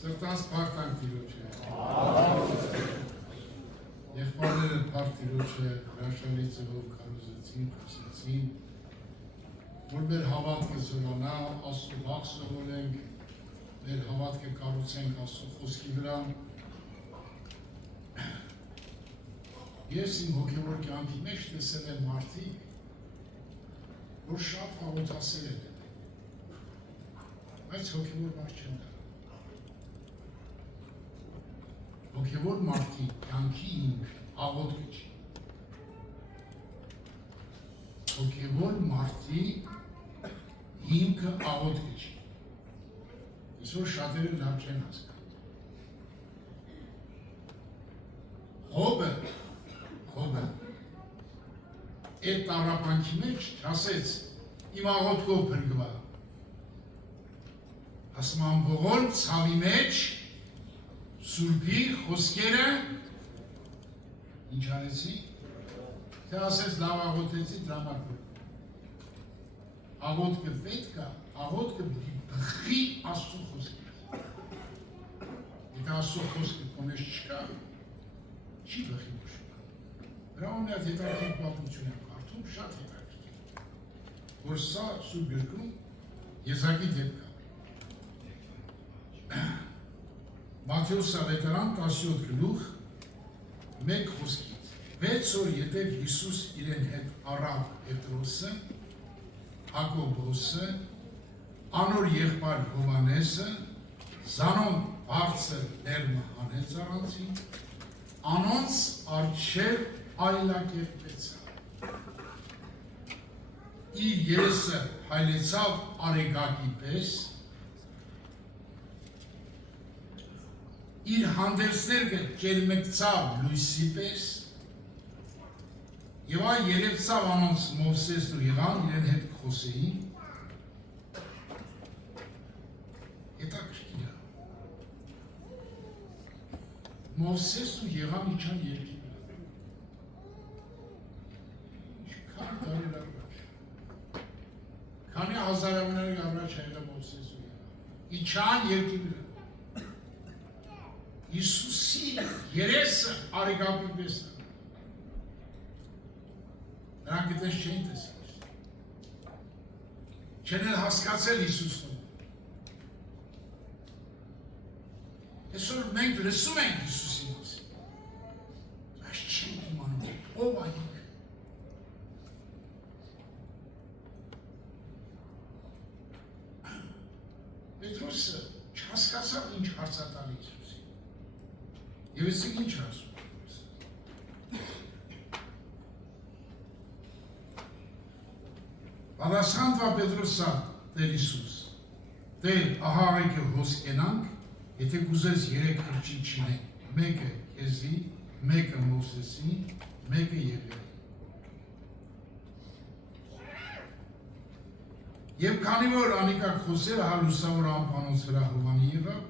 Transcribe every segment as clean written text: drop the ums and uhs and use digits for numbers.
Սրտաս փառք Տիրոջը։ Եղբայրները փառք Տիրոջը հրաշալի ձևով քարոզեցին, խոսեցին, որ մեր հավատքը զորանա, Աստծո վաղ սովորենք, մեր հավատքը կառուցենք Աստծո խոսքի վրա։ Ես իմ հոգևոր կյանքի մեջ տեսել եմ մարդիկ, որ շատ աղոթասեր են եղել, բայց հոգևոր մարդ չեն դառել։ Հոգևոր մարդի կյանքի ինքը աղոթքը չի։ Հոգևոր մարդի ինքը աղոթքը չի։ Այսօր շատերը լավ չեն հասկանում։ Հոբը այդ տառապանքի մեջ ասեց իմ աղոթքով փրկվա։ Ասում ամբողոլ ցավի մեջ Սուրբի խոսքերը ինչ արեցի, թե ասես լավ աղոթեցի դրամար աղոթքը պետք է, աղոթքը բխի Աստծո խոսքից։ Եթե Աստծո խոսքը կոնես չկա, չի բխի ոչ։ Դրա ունի այդ հետաքրքիր պատմություն եմ կարդում, շատ հետաքրքիր, որ սա Սուրբ գրքում եզակի դեպք է։ Մատթեոս ավետարան 17 գլուխ 1 խոսքից 6 օր ետև Հիսուս իրեն հետ առավ Պետրոսը, Հակոբոսը, անոր եղբայր Հովհաննեսը, Զանոն բարձր լեռը հանեց առանցին, անոնց առջև այլակերպեցավ։ Իր երեսը հայլեցավ արեգակի պես, իր հանդերձները ճերմեկցավ լույսի պես, և այ երևցավ անոնց Մովսեսն ու Եղան իրեն հետ խոսեին, հետաքրքիր է։ Մովսեսն ու Եղան իջան երկրի վրա։ Ինչքան տարի առաջ։ Քանի հազարամյակ առաջ եղավ Մովսես ու Եղան։ Իջան երկրի վրա։ Հիսուսի երեսը արեգակի պես է։ Նրանք այդպես չէին տեսել։ Չեն էլ հասկացել Հիսուսն։ Այսօր մենք լսում ենք Հիսուսի մասին, բայց չենք իմանում ով է ինքը։ Պետրոսը չհասկացավ ինչ հարցատալի Հիսուսին։ Եվ եսեք ինչ ասում։ Պատասխանվա Պետրոսը Տեր Հիսուս, Տեր ահա այգը հոսկենանք, եթե կուզես 3 խրճիթ չինենք, մեկը քեզի, մեկը Մովսեսի, մեկը Եղիայի։ Եվ քանի որ անիկա խոսերը լուսավոր ամպանոց վրա Հովանի եղավ,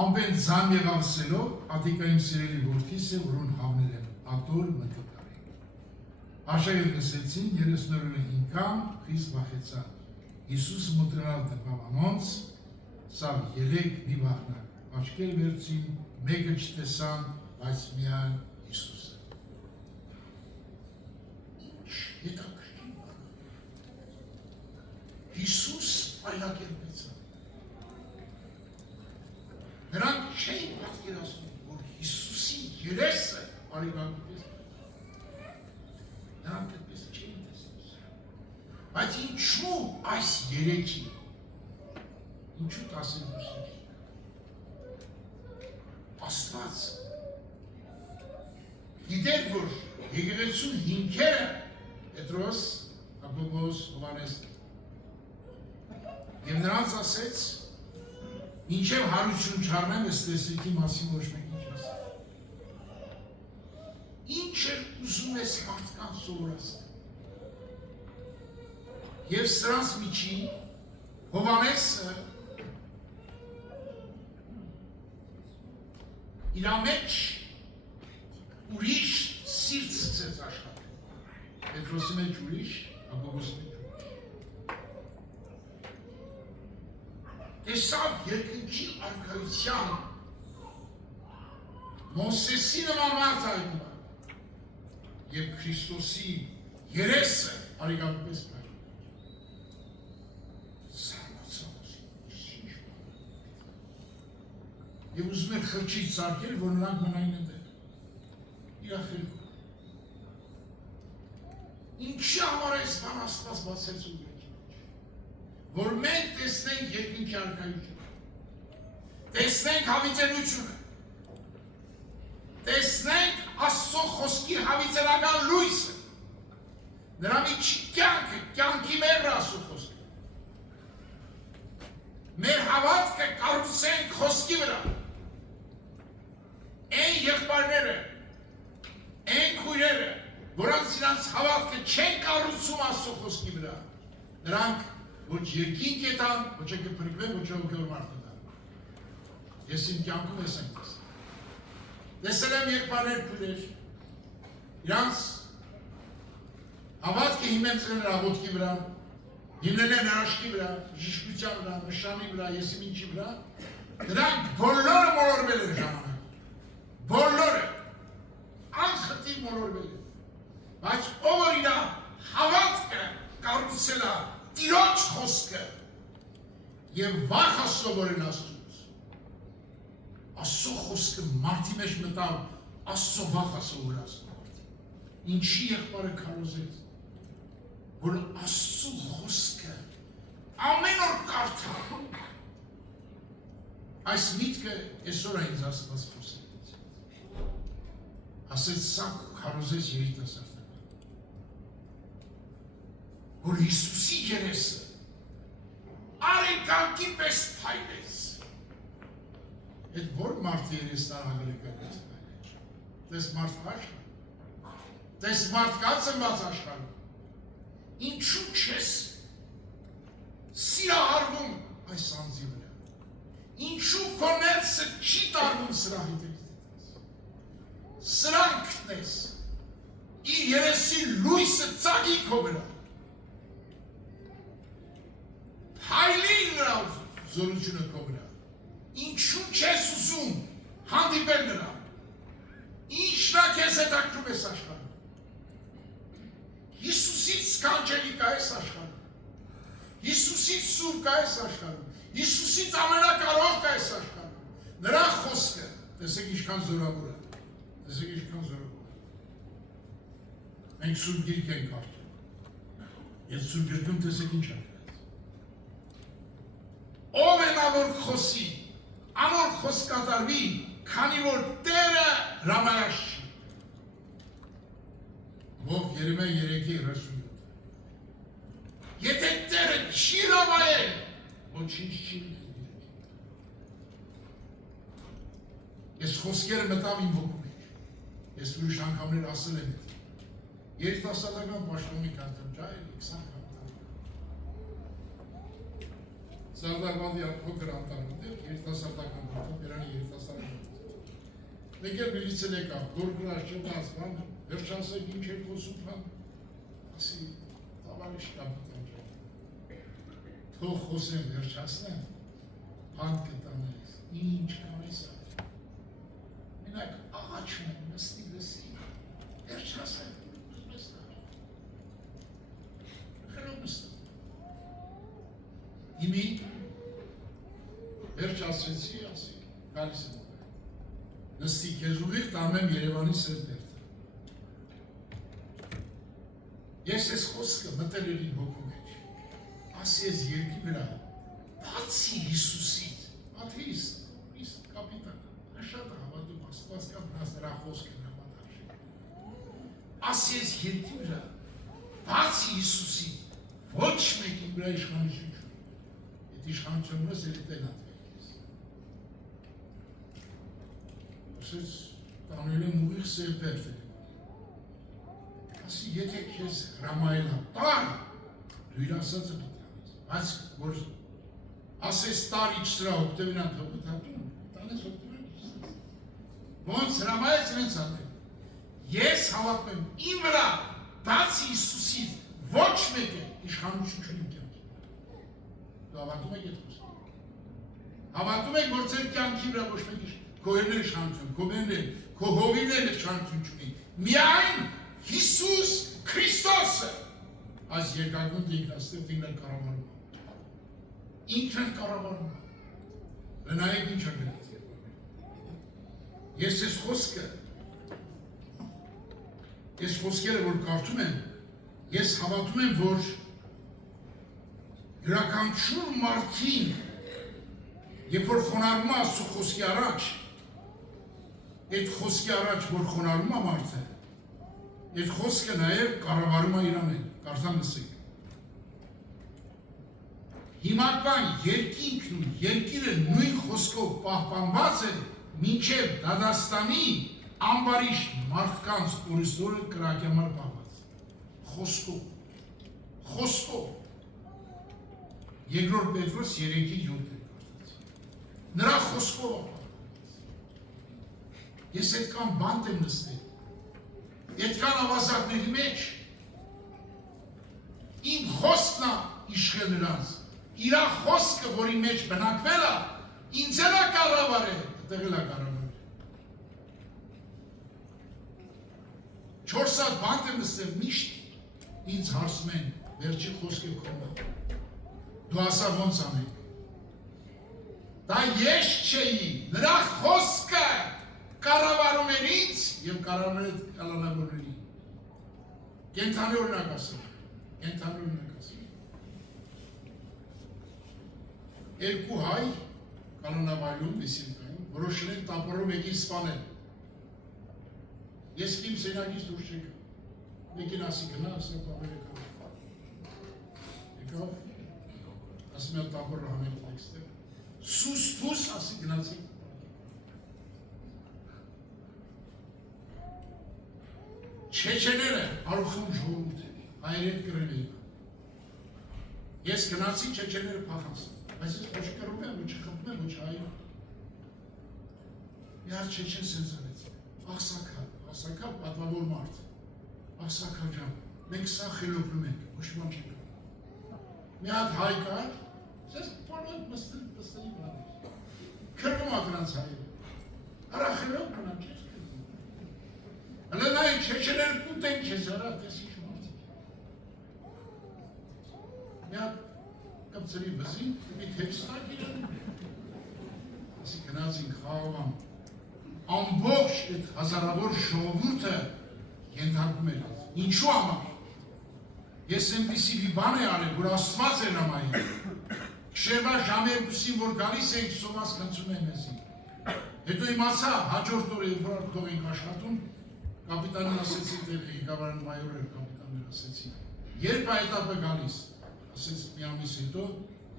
ամբեն ձան եղավ սելով, ատիկա իմ սիրելի որդիս է, որուն հավնել եմ, ատոր մտկարեք։ Աշակերտ լսեցին, 30 օրը ինքան, խիստ վախեցան։ Հիսուս մոտնալ դեպավ անոնց, սավ 3 մի վախնակ, աչքեր վերցին, մեկը չտեսան, բայց միայն Հիսուսը։ Ինչ հետաքրքիր բան։ Հիսուս այլակերպեցավ։ Նրանք չէին պատկերացնում, որ Հիսուսի երեսը արեգակի պես է։ Նրանք այդպես չէին տեսնում։ Բայց ինչու այս երեքի, ինչու 12-ի։ Աստված գիտեր, որ եկեղեցու հիմքերը Պետրոս, Հակոբոս, Հովհաննես և նրանց ասեց, մինչև հարություն չառնեմ, ես տեսիքի մասին ոչ մեկ ինչ ասել։ Ինչ էր ուզում ես մարդկան սովորացնել։ Եվ սրանց միջին Հովհաննեսը իրա մեջ ուրիշ սիրտ սկսեց աշխատել։ Պետրոսի մեջ ուրիշ, Հակոբոսի մեջ ուրիշ։ տեսավ երկնքի արքայության Մովսեսի նման մարդ հայտնվել եւ Քրիստոսի երեսը արիգապես բար սարմացավ եւ ուզում եք խրճից սարքել, որ նրանք մնային ընդեղ իրա խելքով ինչի համար այս բան Աստված բացեց ու որ մենք տեսնենք երկնքի արքայությունը, տեսնենք հավիտենությունը, տեսնենք Աստծո խոսքի հավիտենական լույսը, նրա միջի կյանքը, կյանքի մեղրը Աստծո խոսքը, մեր հավատքը կառուցենք խոսքի վրա, այն եղբայրները, այն քույրերը, որոնց իրանց հավատքը չեն կառուցում Աստծո խոսքի վրա, նրանք ոչ երկինք եթան, ոչ է կպրկվեն, ոչ հոգևոր մարդ եթան։ Ես իմ կյանքում ես եմ տեսել։ Տեսել եմ եղբայրներ քույրեր, իրանց հավատքը հիմնեցել են նրա ոտքի վրա, հիմնել են հրաշքի վրա, ժշտության վրա, նշանի վրա, ես իմ ինչի վրա, նրանք բոլորը մոլորվել են ժամանակ, բոլորը, անխտիր մոլորվել են, բայց ով որ իրա հավատքը կառուցել է Տիրոջ խոսքը եւ վախ սովորել Աստծուց։ Աստծո խոսքը մարդի մեջ մտավ, Աստծո վախը սովորած մարդը։ Ինչի եղբայրը քարոզեց, որ Աստծո խոսքը ամեն օր կարդա։ Այս միտքը այսօր է ինձ Աստված խոսեց։ Ասեց սա քարոզեց երիտասարդ որ Հիսուսի երեսը արեգանքի պես փայլեց։ Այդ որ մարդի երեսն արագել է կրպես փայլեց։ Տես մարդ աշխարհ։ Տես մարդ կաց եմ բաց աշխարհ։ Ինչու չես սիրահարվում այս անձի վրա։ Ինչու քո ներսը չի տարվում սրա հետևից։ Սրանք տես իր երեսի լույսը ծագի քո վրա։ Հայլին նրա զորությունը քո վրա, ինչու չես ուզում հանդիպել նրա, ինչն է քեզ հետաքրում ես աշխարհում, Հիսուսից սքանչելի կա ես աշխարհում, Հիսուսից սուրբ կա ես աշխարհում, Հիսուսից ամենակարող կա ես աշխարհում, նրա խոսքը, տեսեք ինչքան զորավոր է, տեսեք ինչքան զորավոր է, մենք սուրբ գիրք ենք կարդում, ես սուրբ գիրքում տեսեք ինչ է Ով է նա որ խոսի, անոր խոսք կատարվի, քանի որ Տերը հրամայած չի։ Ով Երեմիա 3:37։ Եթե Տերը չի հրամայել, ոչինչ չի լինի։ Ես խոսքերը մտավ իմ ոգու մեջ։ Ես ուրիշ անգամներ ասել եմ։ Երիտասարդական պաշտոնի կանտեմ ջայել 20 անգամ։ Սարդարվանդի փոքր անտառում էր, երիտասարդական բանտում, Երանի երիտասարդական։ Մեկ էլ միլիցիան եկավ, գորգրաշ չտաց բան, վերջասեք ինչ էր խոսում բան, ասի, տավարիշ կապիտան ջան, թող խոսեմ վերջասնեմ, բանտ կտանես, ինչ կամես ա, մենակ աղաչում եմ, նստի լսի, վերջասեմ, ուզմես նար, խելոք նստում, Իմի վերջ ասեցի, ասի, գալիս եմ ուղղ։ Նստի քեզ ուղիղ տանեմ Երևանի սերտերտը։ Ես ես խոսքը մտել էր իմ հոգու մեջ։ Ասի ես երկի վրա, բացի Հիսուսից, աթեիստ, կապիտան, շատ հավատում Աստված կա, մնաց նրա խոսքը նամատարժի։ Ասի ես երկի վրա, բացի Հիսուսից, ոչ մեկի վրա իշխանություն իշխանությունները սերի տենատվեք ես։ Ասեց, տանել եմ ուղիղ սերպերտ է լինի։ Ասի, եթե քեզ հրամայել է տար, դու իր ասածը պտանես։ Բայց, որ ասես տար իչ սրա հոգտևինան թողտատում, տանես հոգտևին։ Ոնց հրամայեց իրենց անել։ Ես հավատում եմ իմ վրա, բացի Հիսուսից, ոչ մեկ է իշխանություն չունի կյանքի։ Դու հավատում եք այդ խոսքը։ Հավատում եք, որ ձեր կյանքի վրա ոչ մեկի քո հերն շանություն, քո մերն, քո հովիվները շանություն չունի։ Միայն Հիսուս Քրիստոսը այս երկրագույն ինքնաստեղծ ինքն կառավարում է։ Ինքն կառավարում է։ Նայեք ինչ է գրած Երևանում։ Ես խոսքերը որ կարդում եմ, ես հավատում եմ, որ յուրաքանչյուր մարդին, երբ որ խոնարհվում է Աստծո խոսքի առաջ, այդ խոսքի առաջ, որ խոնարհվում է մարդը, այդ խոսքը նաև կառավարում է իրան էլ, կարծեմ լսեք։ Հիմական երկինքն ու երկիրը նույն խոսքով պահպանված է մինչև Դադաստանի ամբարիշ մարդկանց օրիստորը կրակյամար պահված։ Խոսքով։ Երկրորդ Պետրոս 3:7 նրա խոսքով ես այդքան բանտ եմ նստել, այդքան ավազակների մեջ, իմ խոսքն է իշխել նրանց, իրա խոսքը, որի մեջ բնակվել է, ինձ էլ է կառավարել, այդտեղ էլ է կառավարել։ 4 սատ բանտ եմ նստել, միշտ ինձ հարցում են, վերջի խոսքը քո է, դու ասա ոնց անեք։ Դա ես չէի, նրա խոսքը կառավարում էր ինձ և կառավարում էր կալանավորներին։ Կենթանի օրինակ ասեմ։ Երկու հայ կանոնավայրում, Լիսինկայում, որոշել են տապորում եկին սպանել։ Ես իմ սենագից դուրս չեկա։ Մեկին ասի գնա, ասա պավեր եկավ, ասում եմ տապորը հանել այստեղ։ Սուս ասի գնացի։ Չեչեները արուխում ժողովուրդ է, հայեր հետ կրել էի։ Ես գնացի չեչեները փախանցն, բայց ես ոչ կրում եմ, ոչ խպում եմ, ոչ հայում։ Մի հատ չեչեն սենց արեց, աղսակա պատվավոր մարդ, աղսակա ջան, մենք սա խելոքնում ենք, ոչ ման չենք։ Մի հատ հայ կար, սենց պարոն պստելի բան էր, կրվում ատրանց հայերը, արա խելոք մնան չես կրվում։ Հլը նայ չեչեները կուտ են քեզ արա, տես ինչ մարդիկ։ Մի հատ կպցրի վզին, մի թեպստակ իրան, ասի գնացինք խաղավան, ամբողջ այդ հազարավոր ժողովուրդը ենթարկում էր, ինչու համար, ես այնպիսի մի բան է արել, որ Աստված էր համայի, շերվա ժամերկուսին, որ գալիս ենք, սովաս կնցում են մեզի, հետո իմացա, հաջորդ օրը երբ որ արտող ենք աշխատում, կապիտանին ասեցի, ղեկավարն մայոր էր կապիտաններ ասեցի, երբ այդ ապը գալիս, ասեց մի ամիս հետո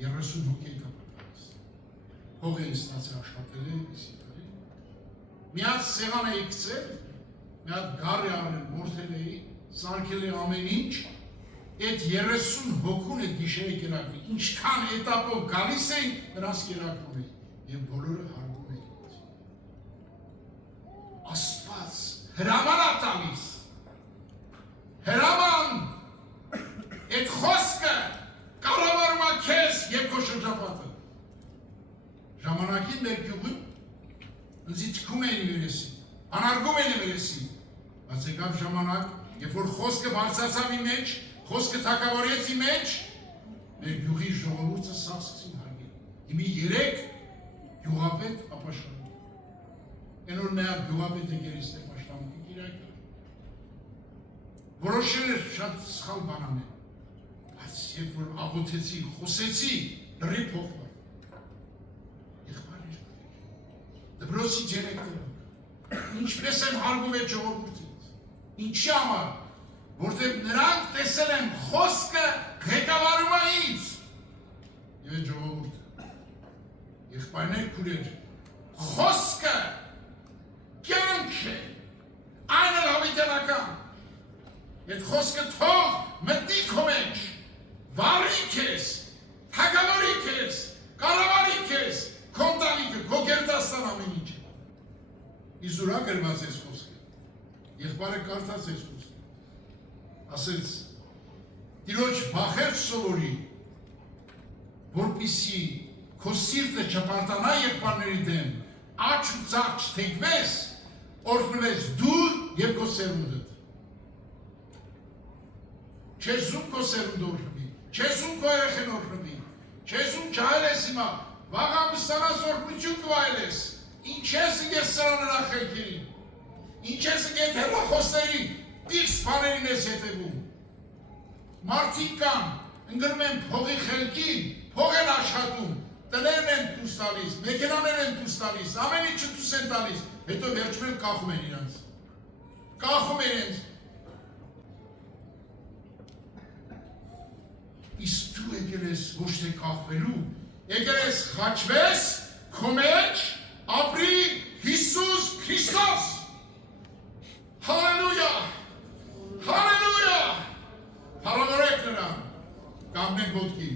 30 հոգի կապը գալիս, հող էին ստացել աշխատել է, մի հատ սեղան էի գցել, մի հատ գարի արել, մորթել էի, սարքել է ամեն ինչ, այդ 30 հոգուն այդ գիշերը կերակվի, ինչքան էտապով գալիս էին, նրանց կերակվում էի, և բոլորը հարգում էի։ Աստված հրաման է տալիս, հրաման, այդ խոսքը կառավարում է քեզ և քո շրջապատը։ Ժամանակին մեր գյուղում ինձի թքում էին երեսին, անարգում էին երեսին, բայց եկավ ժամանակ, երբ որ խոսքը բարձրացավ իմ մեջ, խոսքը թագավորեց իմ մեջ, մեր գյուղի ժողովուրդը սաղ սկսին հարգել։ Հիմի 3 գյուղապետ ապաշխարում։ Այն որ մեր գյուղապետ եկերից է պաշտամունքի կիրակը։ Որոշել էր շատ սխալ բան անել, բայց երբ որ աղոթեցի, խոսեցի, լրի փոխվա։ Դպրոցի դիրեկտորը, ինչպես են հարգում այդ ժողովուրդից, ինչի համար, որտեղ նրանք տեսել են խոսքը ղեկավարում է ինձ, և այդ ժողովուրդը, եղբայրներ քուրեր, խոսքը կյանք է, այն էլ հավիտենական, այդ խոսքը թող մտնի քո մեջ, վարի քեզ, թագավորի քեզ, կառավարի քեզ, քո ընտանիքը, քո գերդաստան ամեն ինչ։ Իզուրա գրված ես խոսքը, եղբայրը կարդաց ես խոսքը, ասեց, Տիրոջ վախեր սովորի, որպեսզի քո սիրտը չպարտանա եղբայրների դեմ, աչ ու ծաղ չթեքվես, օրհնվես դու եւ քո սերունդը։ Չես ուզում քո սերունդը օրհնվի, չես ուզում քո երեխան օրհնվի, չես ուզում չայլես հիմա, վաղ ամուսնանաս օրհնություն կվայելես, ինչ ես եկես սրան նախելքերին, ինչ ես եկես հեռախոսների, պիղծ բաներին ես հետևում, մարդիկ կան, ընկնում են փողի խելքին, փող են աշխատում, տներն են դուրս տալիս, մեքենաներ են դուրս տալիս, ամեն ինչը դուրս են տալիս, հետո վերջում են կախում են իրանց, կախում են իրենց, իսկ դու եկել ես ոչ թե կախվելու, եկել ես խաչվես, քո մեջ ապրի Հիսուս Քրիստոս, հալելույա, հալելույա, հարավարեք նրան, կանգնեք ոտքի,